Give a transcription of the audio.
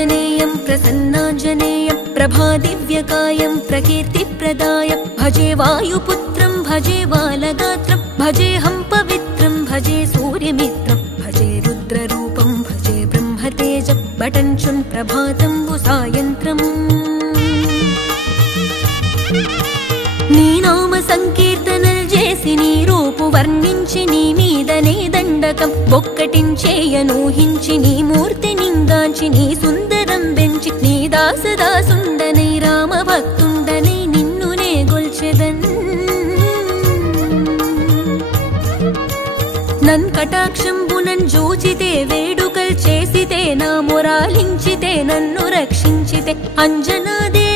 आञ्जनेयं प्रसन्नाञ्जनेयं प्रभादिव्यकायं प्रकीर्तिप्रदाय भजे वायुपुत्रं भजे बालगात्रं भजेऽहं पवित्रं भजे सूर्यमित्रं भजे रुद्ररूपं भजे ब्रह्मतेजं बटञ्चुन् प्रभातं सायन्त्रम् నీ నామ సంకీర్తనలు చేసి నీ రూపు వర్ణించి నీ మీదనే దండకం ఒక్కటించేయనూహించి నీ మూర్తి నింగాంచి నీ సుందరం పెంచి నీ దాసదాసుండనై రామభక్తుండనై నిన్నునే గొల్చెదన్ నన్ కటాక్షంబునన్ జూచితే వేడుకల్ చేసితే నా మొరాలించితే నన్ను రక్షించితే అంజనాదే